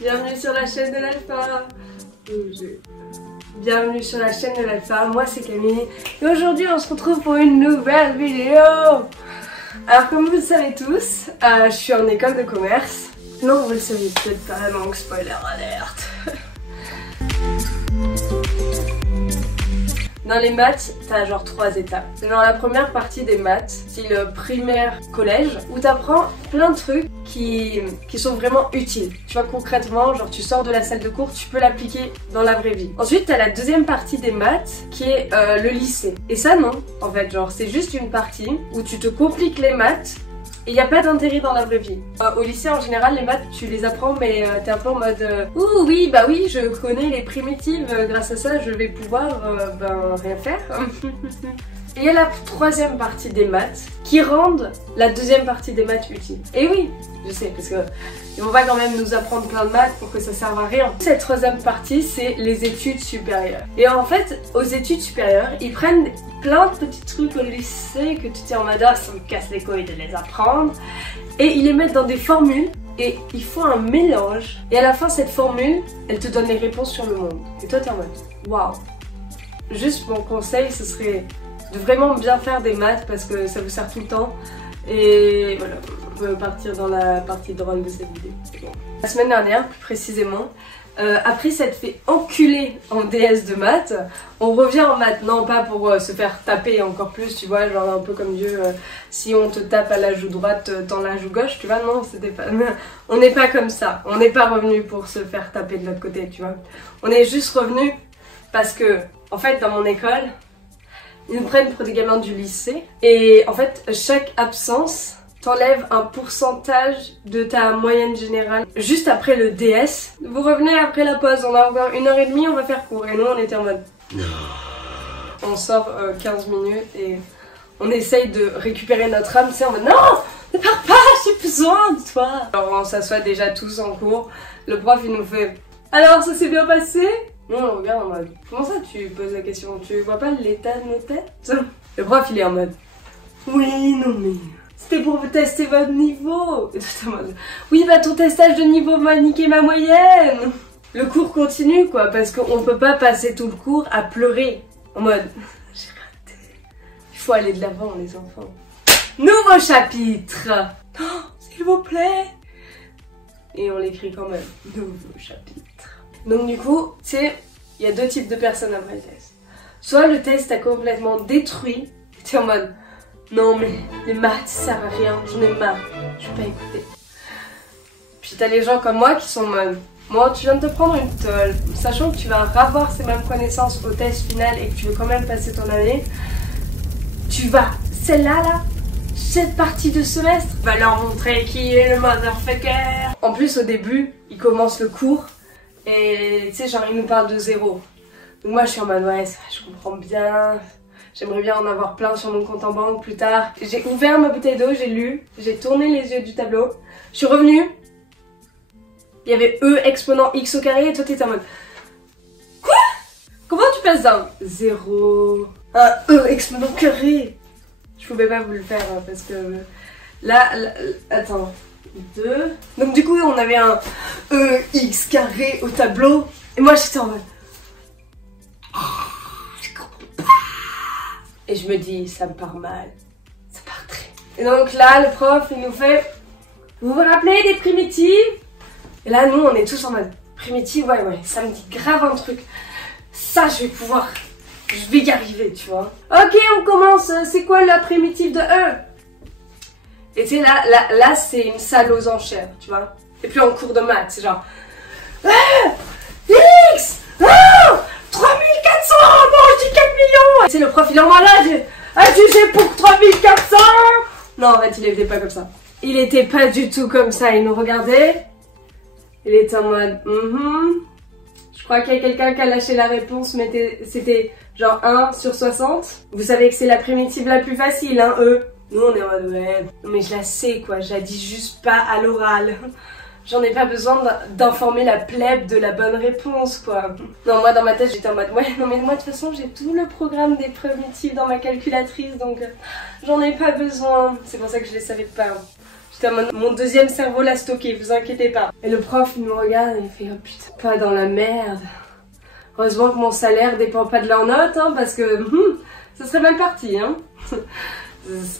Bienvenue sur la chaîne de l'Alpha. Bienvenue sur la chaîne de l'Alpha, moi c'est Camille et aujourd'hui on se retrouve pour une nouvelle vidéo. Alors comme vous le savez tous, je suis en école de commerce. Non, vous le savez peut-être pas, donc spoiler alert. Dans les maths, t'as genre 3 étapes. C'est genre la première partie des maths, style primaire, collège, où t'apprends plein de trucs qui sont vraiment utiles. Tu vois, concrètement, genre tu sors de la salle de cours, tu peux l'appliquer dans la vraie vie. Ensuite, t'as la deuxième partie des maths, qui est le lycée. Et ça non, en fait, genre c'est juste une partie où tu te compliques les maths. Et il n'y a pas d'intérêt dans la vraie vie. Au lycée, en général, les maths, tu les apprends, mais t'es un peu en mode ouh, oui, bah oui, je connais les primitives, grâce à ça, je vais pouvoir rien faire. Et il y a la troisième partie des maths qui rendent la deuxième partie des maths utile. Et oui, je sais, parce que ils vont pas quand même nous apprendre plein de maths pour que ça serve à rien. Cette troisième partie, c'est les études supérieures. Et en fait, aux études supérieures, ils prennent plein de petits trucs au lycée que tu t'es en mode ah, ça me casse les couilles de les apprendre. Et ils les mettent dans des formules et ils font un mélange. Et à la fin, cette formule, elle te donne les réponses sur le monde. Et toi, t'es en mode waouh. Juste mon conseil, ce serait de vraiment bien faire des maths parce que ça vous sert tout le temps. Et voilà, on peut partir dans la partie drôle de cette vidéo. Bon. La semaine dernière, plus précisément, après s'être fait enculer en DS de maths, on revient en maths. Non, pas pour se faire taper encore plus, tu vois, genre un peu comme Dieu, si on te tape à la joue droite, dans la joue gauche, tu vois, non, c'était pas... On n'est pas comme ça, on n'est pas revenu pour se faire taper de l'autre côté, tu vois. On est juste revenu parce que, en fait, dans mon école, ils nous prennent pour des gamins du lycée et en fait chaque absence t'enlève un pourcentage de ta moyenne générale juste après le DS. Vous revenez après la pause, on a encore 1h30, on va faire court. Et nous on était en mode on sort 15 minutes et on essaye de récupérer notre âme, c'est en mode non, ne pars pas, j'ai besoin de toi. Alors on s'assoit déjà tous en cours, le prof il nous fait alors ça s'est bien passé? Nous on regarde en mode comment ça tu poses la question? Tu vois pas l'état de nos têtes? Le prof il est en mode oui non mais c'était pour tester votre niveau. Et tout en mode oui bah ton testage de niveau m'a niqué ma moyenne. Le cours continue quoi parce qu'on peut pas passer tout le cours à pleurer en mode j'ai raté. Il faut aller de l'avant les enfants. Nouveau chapitre. Oh, s'il vous plaît. Et on l'écrit quand même. Nouveau chapitre. Donc du coup, tu sais, il y a deux types de personnes après le test. Soit le test t'a complètement détruit, et t'es en mode non mais les maths ça sert à rien, j'en ai marre, je vais pas écouter. Puis t'as les gens comme moi qui sont en mode moi tu viens de te prendre une tôle, sachant que tu vas avoir ces mêmes connaissances au test final et que tu veux quand même passer ton année, tu vas, celle-là là, cette partie de semestre, va leur montrer qui est le motherfucker. En plus au début, ils commencent le cours. Et tu sais, genre ils nous parlent de zéro. Donc moi je suis en mode ouais, ça, je comprends bien. J'aimerais bien en avoir plein sur mon compte en banque plus tard. J'ai ouvert ma bouteille d'eau, j'ai lu, j'ai tourné les yeux du tableau. Je suis revenue. Il y avait E exponent x au carré et toi t'étais en mode quoi? Comment tu passes d'un 0 à E exponent carré? Je pouvais pas vous le faire parce que là attends. 2. Donc du coup on avait un EX carré au tableau et moi j'étais en mode je comprends pas. Et je me dis ça me part mal, ça part très. Et donc là le prof il nous fait vous vous rappelez des primitives? Et là nous on est tous en mode primitive, ouais ça me dit grave un truc, ça je vais pouvoir, je vais y arriver tu vois. Ok on commence, c'est quoi la primitive de E? Et tu sais, là c'est une salle aux enchères, tu vois. Et puis en cours de maths, c'est genre X 3400. Non, je dis 4 millions. Tu sais, le prof il est en malade. Adjugé pour 3400. Non, en fait, il était pas comme ça. Il était pas du tout comme ça. Il nous regardait. Il était en mode Je crois qu'il y a quelqu'un qui a lâché la réponse, mais c'était genre 1 sur 60. Vous savez que c'est la primitive la plus facile, hein, E. Nous on est en mode ouais, mais je la sais quoi, je la dis juste pas à l'oral. J'en ai pas besoin d'informer la plèbe de la bonne réponse quoi. Non moi dans ma tête j'étais en mode ouais non mais moi de toute façon j'ai tout le programme des primitives dans ma calculatrice donc j'en ai pas besoin. C'est pour ça que je les savais pas. J'étais en mode, mon deuxième cerveau l'a stocké, vous inquiétez pas. Et le prof il me regarde et il fait oh putain, pas dans la merde. Heureusement que mon salaire dépend pas de leurs notes, hein, parce que ça serait mal parti. Hein.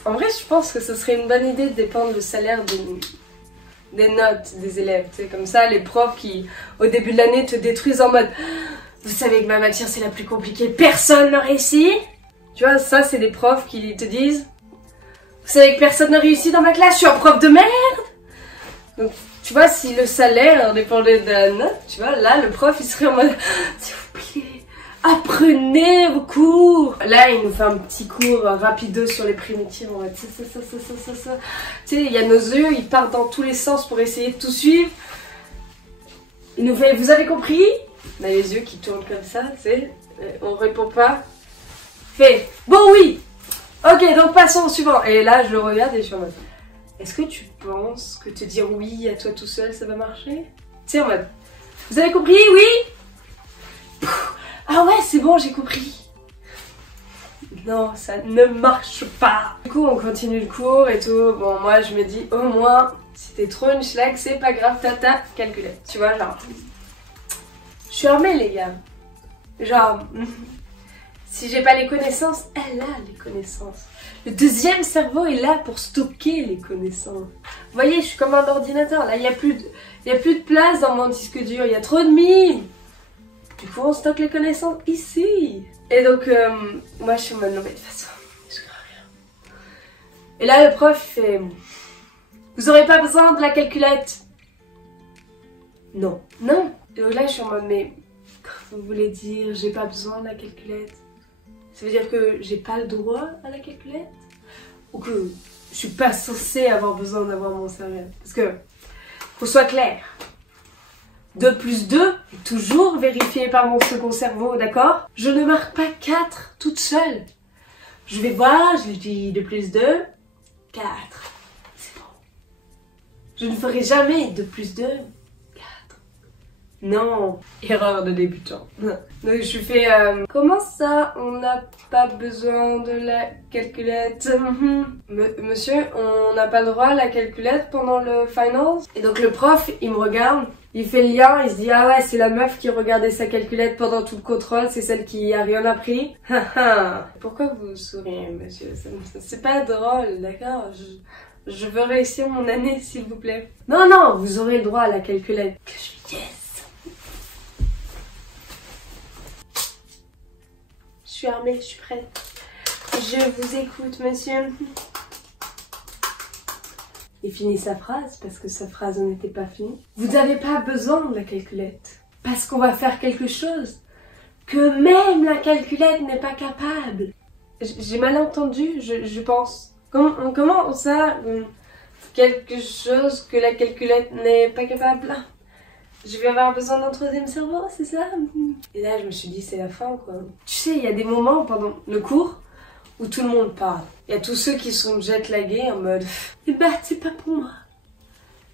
En vrai, je pense que ce serait une bonne idée de dépendre le salaire des notes des élèves. Tu sais, comme ça, les profs qui, au début de l'année, te détruisent en mode vous savez que ma matière c'est la plus compliquée, personne ne réussit. Tu vois, ça, c'est des profs qui te disent vous savez que personne ne réussit dans ma classe, je suis un prof de merde. Donc, tu vois, si le salaire dépendait de la note, tu vois, là, le prof, il serait en mode s'il vous plaît, apprenez vos cours. Là, il nous fait un petit cours rapido sur les primitives. On va dire ça. Tu sais, il y a nos yeux, ils partent dans tous les sens pour essayer de tout suivre. Il nous fait vous avez compris? On a les yeux qui tournent comme ça, tu sais. On répond pas. Fait bon, oui. Ok, donc passons au suivant. Et là, je le regarde et je suis en mode est-ce que tu penses que te dire oui à toi tout seul, ça va marcher? Tu sais, en mode vous avez compris? Oui? Pff, ah ouais, c'est bon, j'ai compris. Non, ça ne marche pas. Du coup, on continue le cours et tout. Bon, moi, je me dis au moins, si t'es trop une schlag, c'est pas grave, tata, calculette. Tu vois, genre, je suis armée, les gars. Genre, si j'ai pas les connaissances, elle a les connaissances. Le deuxième cerveau est là pour stocker les connaissances. Vous voyez, je suis comme un ordinateur. Là, il n'y a plus de place dans mon disque dur. Il y a trop de mimes. Du coup, on stocke les connaissances ici. Et donc, moi, je suis en mode non, mais de toute façon, je comprends rien. Et là, le prof fait vous aurez pas besoin de la calculette. Non. Non. Et donc là, je suis en mode mais vous voulez dire j'ai pas besoin de la calculette? Ça veut dire que j'ai pas le droit à la calculette? Ou que je suis pas censée avoir besoin d'avoir mon cerveau? Parce que, qu'on soit clair, 2 plus 2 est toujours vérifié par mon second cerveau, d'accord? Je ne marque pas 4 toute seule. Je vais voir, je dis 2 plus 2, 4. C'est bon. Je ne ferai jamais 2 plus 2. Non, erreur de débutant. Donc je fais comment ça on n'a pas besoin de la calculette? Monsieur, on n'a pas le droit à la calculette pendant le finals? Et donc le prof, il me regarde, il fait le lien, il se dit ah ouais, c'est la meuf qui regardait sa calculette pendant tout le contrôle, c'est celle qui a rien appris. Pourquoi vous souriez, monsieur? C'est pas drôle, d'accord? Je veux réussir mon année, s'il vous plaît. Non, non, vous aurez le droit à la calculette. Que je lui yes. Je suis armée, je suis prête. Je vous écoute, monsieur. Il finit sa phrase parce que sa phrase n'était pas finie. Vous n'avez pas besoin de la calculette parce qu'on va faire quelque chose que même la calculette n'est pas capable. J'ai mal entendu, je pense. Comment ça quelque chose que la calculette n'est pas capable? Je vais avoir besoin d'un troisième cerveau, c'est ça? Et là, je me suis dit, c'est la fin, quoi. Tu sais, il y a des moments pendant le cours où tout le monde parle. Il y a tous ceux qui sont jet-lagués en mode les maths, c'est pas pour moi.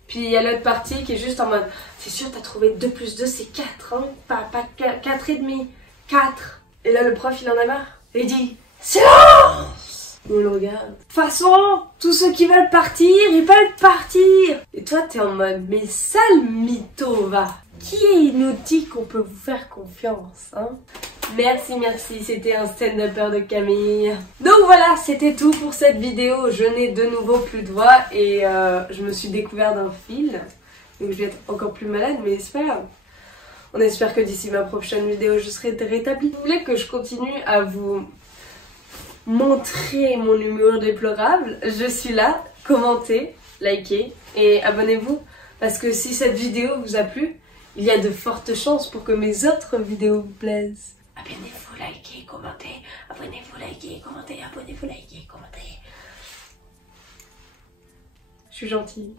Puis il y a l'autre partie qui est juste en mode c'est sûr, t'as trouvé 2 plus 2, c'est 4, hein? Pas 4 et demi. 4. Et là, le prof, il en a marre. Et il dit silence! On le regarde. De toute façon, tous ceux qui veulent partir, ils veulent partir. Et toi, t'es en mode, mais sale mytho, va. Qui nous dit qu'on peut vous faire confiance, hein? Merci, c'était un stand-upper de Camille. Donc voilà, c'était tout pour cette vidéo. Je n'ai de nouveau plus de voix et je me suis découvert d'un fil. Donc je vais être encore plus malade, mais c'est pas grave. On espère que d'ici ma prochaine vidéo, je serai rétablie. Vous voulez que je continue à vous montrer mon humour déplorable? Je suis là. Commentez, likez et abonnez-vous. Parce que si cette vidéo vous a plu, il y a de fortes chances pour que mes autres vidéos vous plaisent. Abonnez-vous, likez, commentez. Abonnez-vous, likez, commentez. Abonnez-vous, likez, commentez. Je suis gentille.